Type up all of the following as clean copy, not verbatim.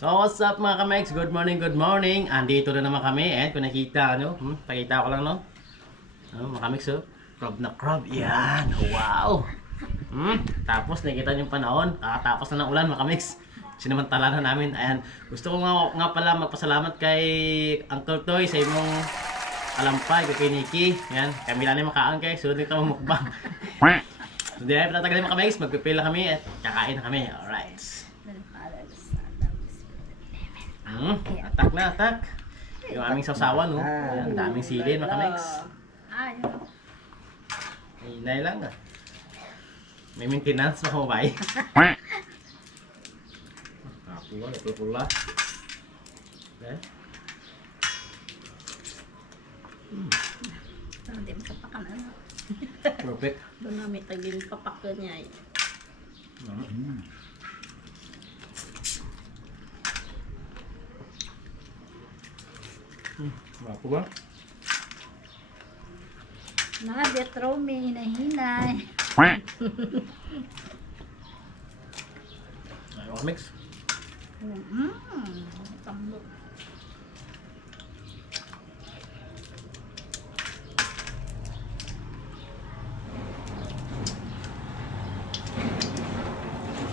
So what's up mga kamex? Good morning, good morning. Andito na naman kami and kung nakita nyo, pakita ko lang no. Mga kamex oh, crab na crab. Yan, wow. Tapos nakita nyo yung panahon, kakatapos na ng ulan mga kamex. Sinamantala na namin. Ayan, gusto ko nga pala magpasalamat kay Uncle Toy sa imong alampay, kay Nikki. Yan, kami lang yung makaan kay sunod nito mukbang. So di ay patatagalin mga kamex, magpipila kami at kakain na kami. Alright. Atak na, atak. Yung aming sausawan, no? Ayan, daming sili, mga kamex. Hinay lang, ah. May maintenance na kumabay. Kapula, pula-pula. Eh? Hindi makapakan ano. Perfect. Doon na may taging papakan niya eh. Ako ba? Mga detro may hinahinay. Ayaw ka mix. Tambok.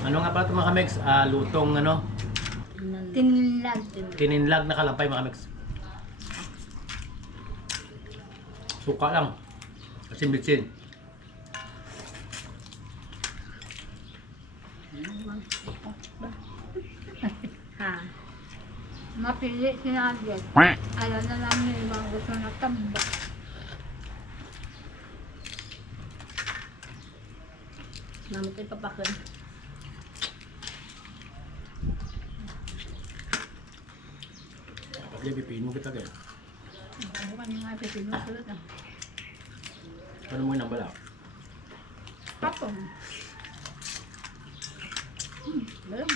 Ano nga ba ito mga kamex? Lutong ano? Tinlag. Tininlag na kalampay mga kamex. Suka lang. Asin-bitsin. Ha. Mapili si Nadia. Ayaw na namin yung mga gusto na tambok. Namin papakan. Dapat liya pipino kita kaya. Ano ka niya nga pipino sulit ah. Ano mo yung nabala? Papong. Belum.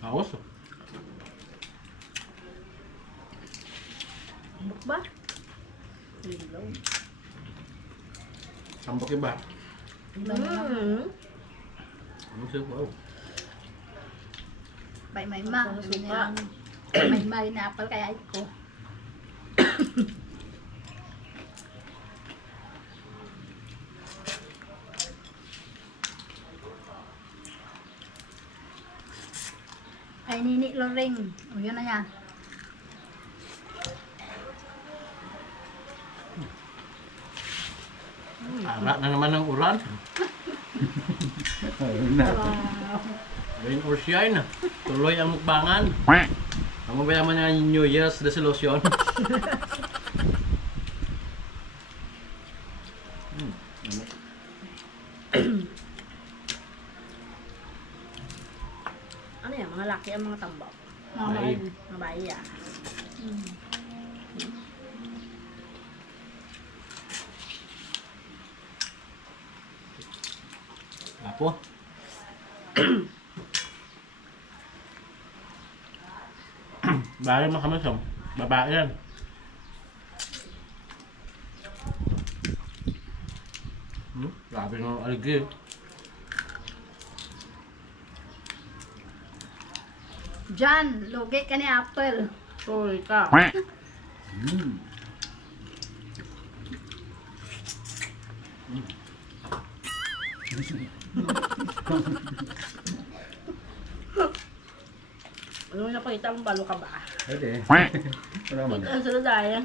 Aos oh. Tambok ba? Ilaw. Sambok iba. Ano siya? Wow. May suka. May na apple kaya ito. Ay nini loring. O yun na yan. Ara na naman ng ulan. Wow. Rain or shine. Tuloy ang mukbangan. Ang mabayaman nga yung New Year's resolution. Ano yan? Mga laki ang mga tambak. Bayi. Mga bayi ah. Apo. Bahay mga kamasam. Babae yan. Grabe ng aligi. Jan, logi ka ni apple. Sorry ka. Ano yung napakita mong balo ka ba? Pwede. Wala man. Ito ang sunod dahil.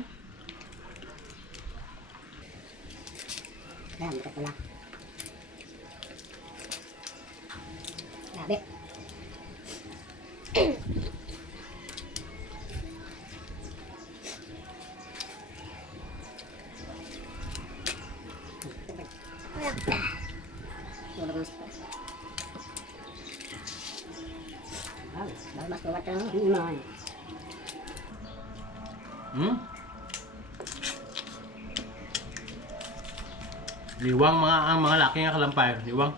Ayan, ito pala. Grabe. Tulog ng stress. Wow, baru mas kuat ang iman. Liwang ang mga laki nga kalampay. Liwang.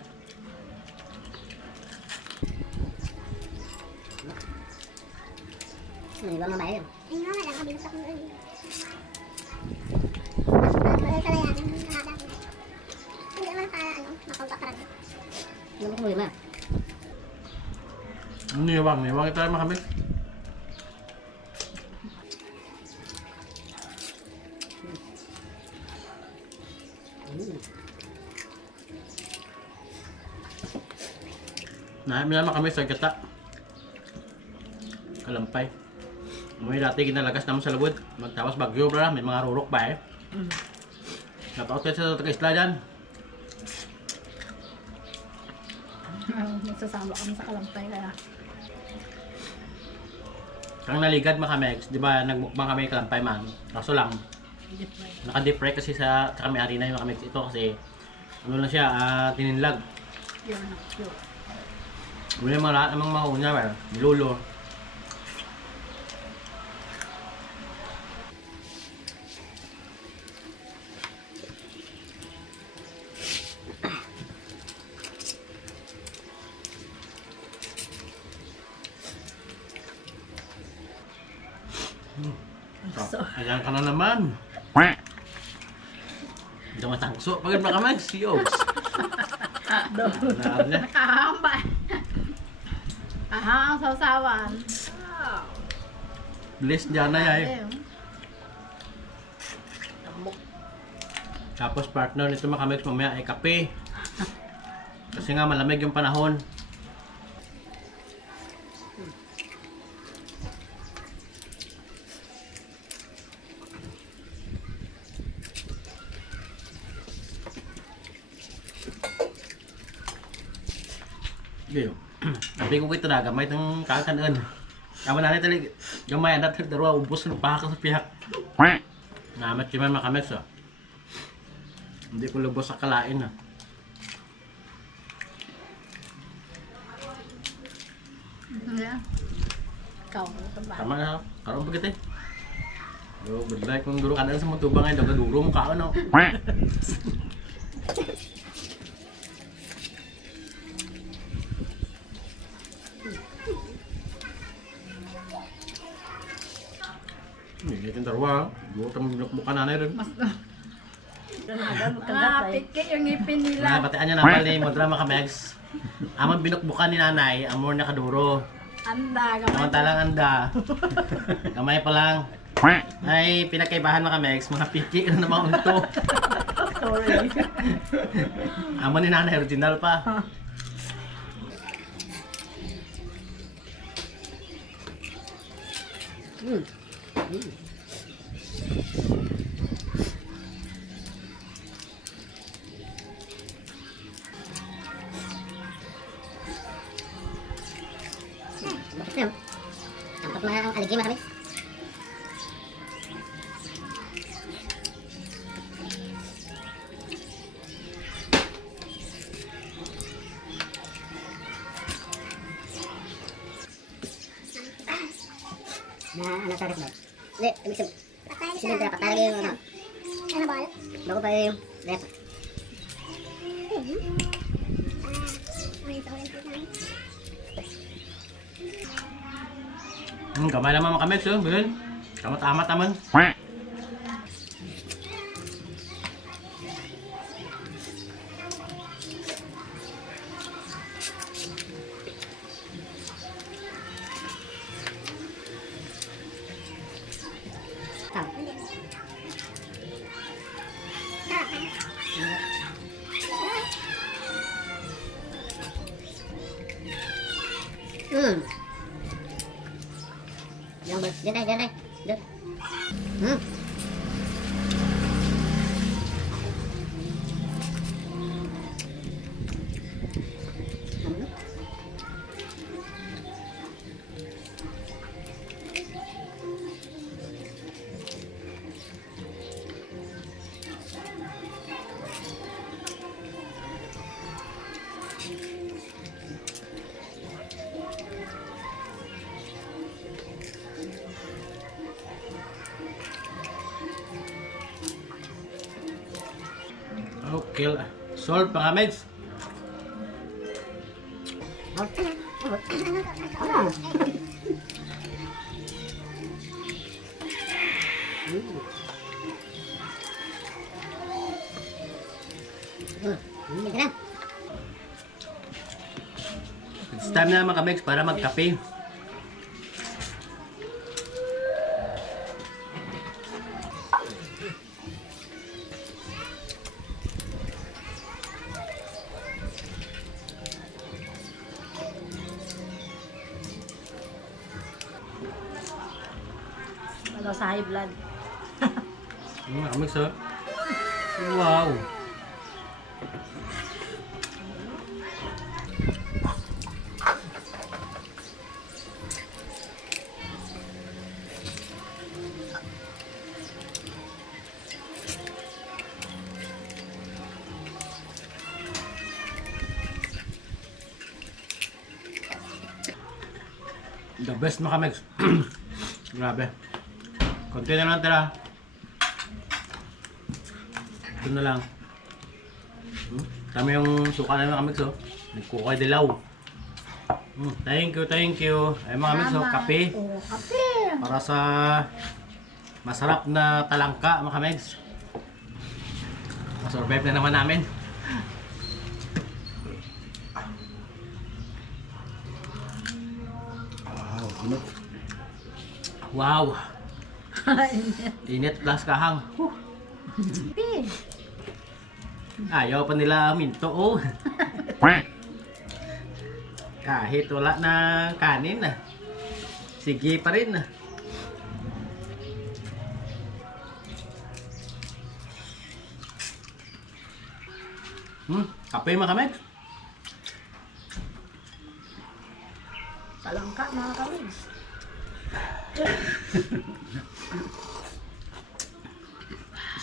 Liwang na ba yun? Ay nga lang, kabilang sa kong Lubos mo yun, Niwang ito mga kami. Namin kami sa gata. Kalampay. May dati ginalagas naman sa lubod. Magtapos bagyo pala, may mga rurok pa eh. Napaot sa taga-isla dyan. Nagsasama kami sa kalampay kaya. Kang naligad mga kamex, di ba nagmukbang kami kalampay man. Kaso lang, naka-deep fry kasi sa kami harina yung kamex ito kasi ano lang siya, tininlag. Yun. Wala yung mga lahat namang mahunya, nilulo. Ayan ka na naman. Hindi matangso. Pagod na kami, siyos. Nakahamba. Aha, ang sausawan. Bless dyan na yan. Tapos partner nito mga kamex mamaya ay kape. Kasi nga malamig yung panahon. Iyo. Sabi ko kita na gamay tang kakanan. Kamu na tali gamay na tali daro ubos ng paka sa pihak. Namat si man makamex oh. Hindi ko lubos sa kalain ah. Yeah. Ikaw, Tama na, karon bagit eh. Yo, badlay kung duro kanan sa mutubang ay daga duro mo kaon no. Hindi yung tarwa, duro tamo binukbukan na rin. Pikit yung ngipin nila. Na batian niya napal ni Modra makamex. Amon binukbukan ni nanay, amor nakaduro. Anda, gamay. Samantalang anda. Kamay pa lang. Ay, pinakaibahan mga kamex, mga piki na naman unto. Sorry. Amo ni nanay, original pa. Bakit na? Tampak na ang aligi mga kamis. Ano tarik ba? Hindi, ibig sabihin. Sige, dapat talaga yung ano. Ano ba? Bago pa yung rep. Kamay naman mga kamex, yun. Bilin. Kamat-amat naman. Yang ber, jangan deh, deh. Okay, solve mga kamex. Ito na. It's time na mga kamegs para magkape. Ano sa high blood. Mga kamegs oh. Wow! The best mga kamegs. Grabe. Konti na lang tira. Ito na lang. Tama yung suka na mga kamegs oh. Nagkukay dilaw. Thank you. Ay mga kamegs oh, kape. Oo, kape. Para sa masarap na talangka mga kamegs. Masurvive na naman namin. Wow! Init plus kahang. Kape. Ayaw pa nila minto oh. Kahit wala na kanin sige pa rin kape mga kamegs. Talangka mga kawigs.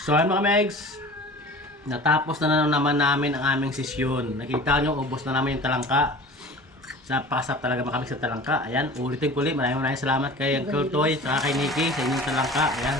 So ayun mga megs, natapos na naman namin ang aming sesyon. Nakita nyo, ubos na namin yung talangka. Napakasap talaga mga sa talangka. Ayan, ulitin ko ulit. Maraming salamat kay Uncle Toy at kay Nikki sa inyong talangka. Ayan.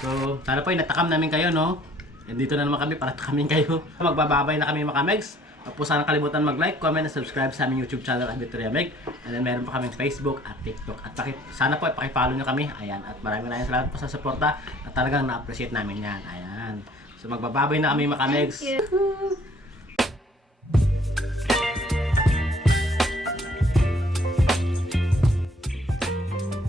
So, sana po ay natakam namin kayo, no? And dito na naman kami para takamin kayo. Magbababay na kami mga megs. Huwag po sana kalimutan mag-like, comment, at subscribe sa aming YouTube channel at Victoria Meg. And then meron pa kaming Facebook at TikTok. At sana po pakifollow nyo kami. Ayan. At maraming salamat po sa suporta. At talagang na-appreciate namin yan. Ayan. So magbababay na kami mga megs. Thank you.